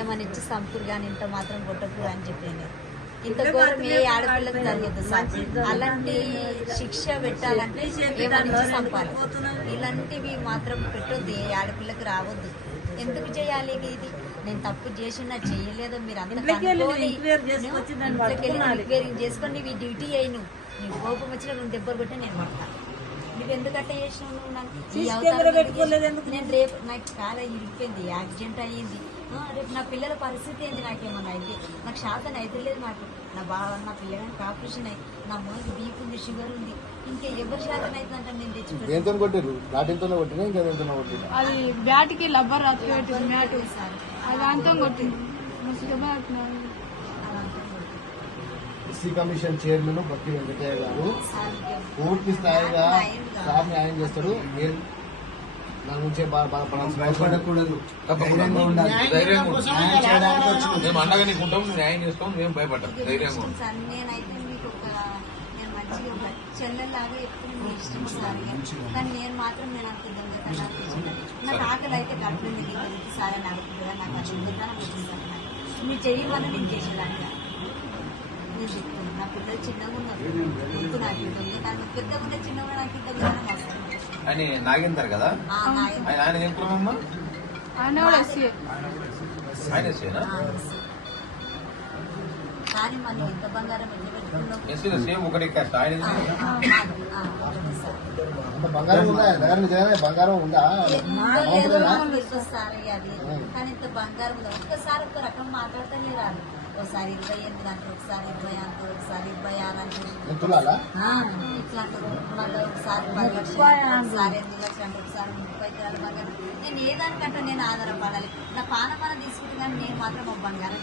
ఏమని ఇచ్చి సంపూర్ కానీ ఇంత మాత్రం కొట్టకూడదు అని చెప్పింది. ఇంత ఘోరం ఏ ఆడపిల్లకు జరిగేది సార్. అలాంటి శిక్ష పెట్టాలంటే ఏమని ఇచ్చి చంపాలి. ఇలాంటివి మాత్రం పెట్టొద్దు, ఏ ఆడపిల్లకు రావద్దు. ఎందుకు చేయాలి ఇది? నేను తప్పు చేసినా చేయలేదో మీరు అంత ఎంక్వైరింగ్ చేసుకొని నీవు డ్యూటీ అయ్యి నీకు కోపం వచ్చినా 2 దెబ్బలు కొట్టి నేను పడతాను. నువ్వు ఎందుకంటే చేసినావు? నేను రేపు నాకు చాలా ఇరిగిపోయింది, యాక్సిడెంట్ అయ్యింది. రేపు నా పిల్లల పరిస్థితి ఏంటి? నాకేమన్నా అయితే నాకు శాతం అయితే లేదు. నాకు నా పిల్లగానికి ఆపరేషన్ అయ్యి నా మొదటి బీపీ ఉంది, షుగర్ ఉంది. ఇంకా ఎవరి శాతం అవుతుందంటే నేను తెచ్చుకుంటాను. అది బ్యాట్కి లబ్బర్ మ్యాట్ అది అంతం కొట్టింది. ఎస్సీ కమిషన్ చైర్మన్ బక్కి వెంకటయ్య గారు పూర్తి స్థాయిగా సార్ న్యాయం చేస్తాడు. దాని నుంచే భయపడకూడదు, ధైర్యంగా ఉండాలి. మేము అండగా నీకు ఉంటాం, న్యాయం చేస్తాం, మేము భయపడ్డాం, ధైర్యంగా ఉంటాం. నేనైతే మీకు నేను మంచిగా ఒక చెల్లెల్లాగా ఎప్పుడు మీకు ఇష్టం సార్. కానీ నేను మాత్రం నేను అంత దొంగతనం నాకు ఆకలి అయితే కట్టింది సార్ అని అనుకుంటున్నా. నాకు అది దొంగతనం వచ్చింది సార్. మీరు చెయ్యమని నేను చేసేదాన్ని నేను చెప్తున్నాను. నా పిల్లలు చిన్నగా ఉన్నారు, నాకు దొంగతనం పెద్దగా ఉండే చిన్నగా నాకు ఇంత దొంగతనం వస్తుంది. ఆయన నాగేందర్ కదా, ఆయన ఏం కులమమ్మా? కానీ మనం ఎంత బంగారం ఎన్ని పెట్టుకున్నాం? సేమ్ ఒకటి కాస్ట్ ఆయన బంగారం ఉందా? బంగారం ఉందా? సార్ అది కానీ ఇంత బంగారం ఉందా? ఒక్కసారి ఒక రకం మాట్లాడతానే రాదు. ఒకసారి 28 అంటే, ఒకసారి 20 అంటే, ఒకసారి 26 అంటే, ఇట్లా మళ్ళీ ఒకసారి 10 లక్షలు, ఒకసారి 8 లక్షలు అంటే, ఒకసారి 30 తులాల బంగారం. నేను ఏ దానికంటే నేను ఆధారపడాలి. నా పానమాన తీసుకుంటే కానీ నేను మాత్రం ఒక బంగారం